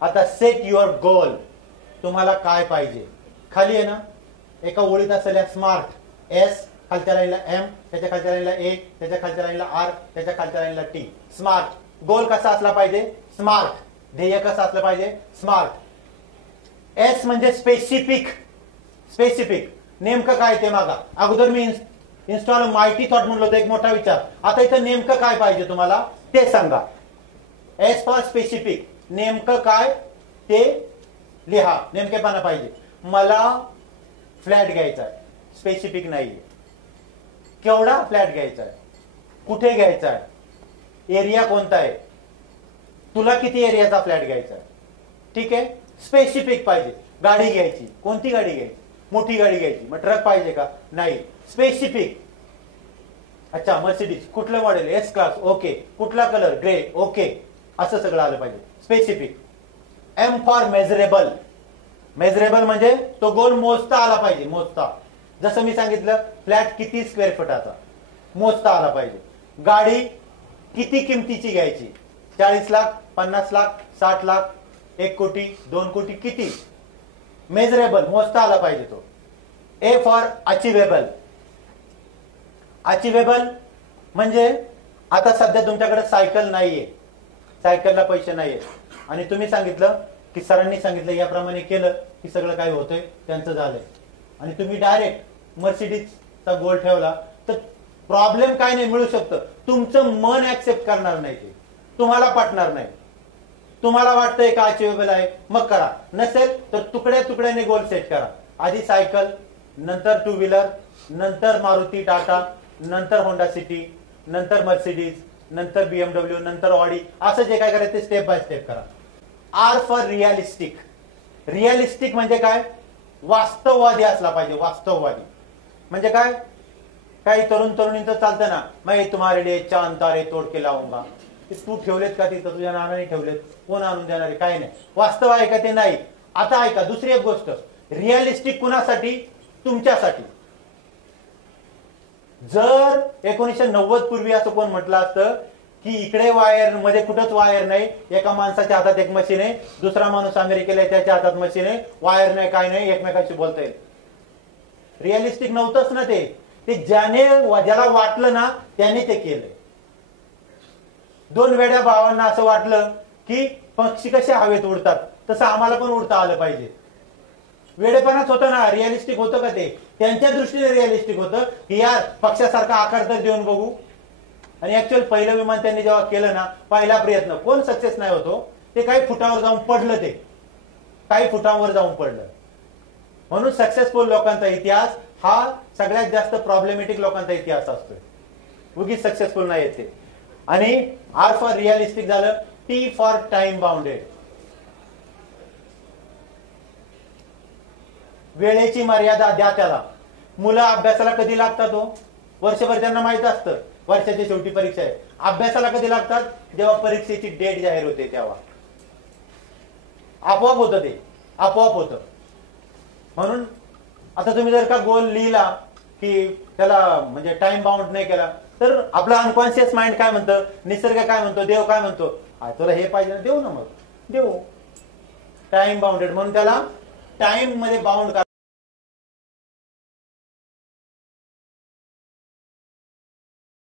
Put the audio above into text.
आता set your गोल. तुम्हाला काय पाहिजे? खाली आहे ना एका ओळीत असलेल्या स्मार्ट एस, खालच्या लाईनला एम, त्याच्या खालच्या लाईनला ए, त्याच्या खालच्या लाईनला आर, त्याच्या खालच्या लाईनला टी. स्मार्ट गोल कसा असला पाहिजे? स्मार्ट. ध्येय कसं असलं पाहिजे? स्मार्ट. एस म्हणजे स्पेसिफिक. स्पेसिफिक नेमकं काय ते मागा. अगोदर मी इन्स्टॉल माहिती थॉट म्हणलं होतं, एक मोठा विचार. आता इथं नेमकं काय पाहिजे तुम्हाला ते सांगा. S for specific. नेमकं काय ते लिहा. नेमकेपणा पाहिजे. मला फ्लॅट घ्यायचा आहे, स्पेसिफिक नाहीये. केवढा फ्लॅट घ्यायचा आहे, कुठे घ्यायचा आहे, एरिया कोणता आहे, तुला किती एरियाचा फ्लॅट घ्यायचा आहे. ठीक आहे, स्पेसिफिक पाहिजे. गाडी घ्यायची, कोणती गाडी घ्यायची? मोठी गाडी घ्यायची. मग ट्रक पाहिजे का? नाही. स्पेसिफिक. अच्छा मर्सिडीज, कुठलं मॉडेल? S class. ओके. कुठला कलर? ग्रे. ओके. असं सगळं आलं पाहिजे. Specific. M for measurable. Measurable म्हणजे तो गोल मोजता आला पाहिजे. मोजता. जसं मी सांगितलं फ्लॅट किती स्क्वेअर फुटाचा, मोजता आला पाहिजे. गाडी किती किमतीची घ्यायची? 40 लाख, 50 लाख, 60 लाख, 1 कोटी, 2 कोटी, किती? मेजरेबल, मोजता आला पाहिजे तो. A for achievable. अचिवेबल म्हणजे आता सध्या तुमच्याकडे सायकल नाहीये, सायकलला पैसे नाहीये, आणि तुम्ही सांगितलं की सरांनी सांगितलं याप्रमाणे केलं की सगळं काय होतंय त्यांचं झालंय, आणि तुम्ही डायरेक्ट मर्सिडीजचा गोल ठेवला तर प्रॉब्लेम काय नाही, मिळू शकतं. तुमचं मन ऍक्सेप्ट करणार नाही, ते तुम्हाला पटणार नाही. तुम्हाला वाटतंय का अचिवेबल आहे, मग करा. नसेल तर तुकड्या तुकड्याने गोल सेट करा. आधी सायकल, नंतर टू व्हीलर, नंतर मारुती टाटा, नंतर होंडा सिटी, नंतर मर्सिडीज, नंतर बीएमडब्ल्यू, नंतर ऑडी. असं जे काय करायचं ते स्टेप बाय स्टेप करा. R for realistic. रिअलिस्टिक म्हणजे काय? वास्तववादी असला पाहिजे. वास्तववादी म्हणजे काय? काही तरुण तरुणींचं चालतं ना, मैं तुम्हारे लिए चांद तारे तोड के लाऊंगा. तू ठेवलेत का तिथं? तुझ्या नानाने ठेवलेत. कोण आणून देणार आहे? काय नाही. वास्तव आहे का ते? नाही. आता ऐका दुसरी एक गोष्ट. रिअलिस्टिक कुणासाठी? तुमच्यासाठी. जर 1990 पूर्वी असं कोण म्हटलं असतं की इकडे वायर मध्ये कुठंच वायर नाही, एका माणसाच्या हातात एक मशीन आहे, दुसरा माणूस अमेरिकेला त्याच्या हातात मशीन आहे, वायर नाही, काय नाही, एकमेकांशी बोलता येईल. रिअलिस्टिक नव्हतंच ना ते. ते ज्याला वाटलं ना त्याने ते केलंय. दोन वेड्या भावांना असं वाटलं की पक्षी कसे हवेत उडतात तसं आम्हाला पण उडता आलं पाहिजे. वेडेपणाच होतं ना. रिअलिस्टिक होतं का ते? त्यांच्या दृष्टीने रिअलिस्टिक होतं की यार पक्षासारखा आकार तर देऊन बघू. आणि ऍक्च्युअल पहिलं विमान त्यांनी जेव्हा केलं ना, पहिला प्रयत्न कोण सक्सेस नाही होतो, ते काही फुटावर जाऊन पडलं, ते काही फुटावर जाऊन पडलं. म्हणून सक्सेसफुल लोकांचा इतिहास हा सगळ्यात जास्त प्रॉब्लेमॅटिक लोकांचा इतिहास असतोय. उगीच सक्सेसफुल नाही येत ते. आणि आर फॉर रिअलिस्टिक झालं. T for time bounded. वेळेची मर्यादा द्या त्याला. मुलं अभ्यासाला कधी लागतात हो? वर्षभर त्यांना माहित असतं वर्षाच्या शेवटी परीक्षा आहे. अभ्यासाला कधी लागतात? जेव्हा परीक्षेची डेट जाहीर होते तेव्हा. आपोआप होतं ते, आपोआप होतं. म्हणून आता तुम्ही जर का गोल लिहिला की त्याला म्हणजे टाइम बाउंड नाही केला तर आपला अनकॉन्शियस माइंड काय म्हणतं, निसर्ग काय म्हणतो, देव काय म्हणतो, तुला हे पाहिजे ना, देऊ ना, मग देऊ. टाइम बाउंडेड म्हणून त्याला टाइम मध्ये बाउंड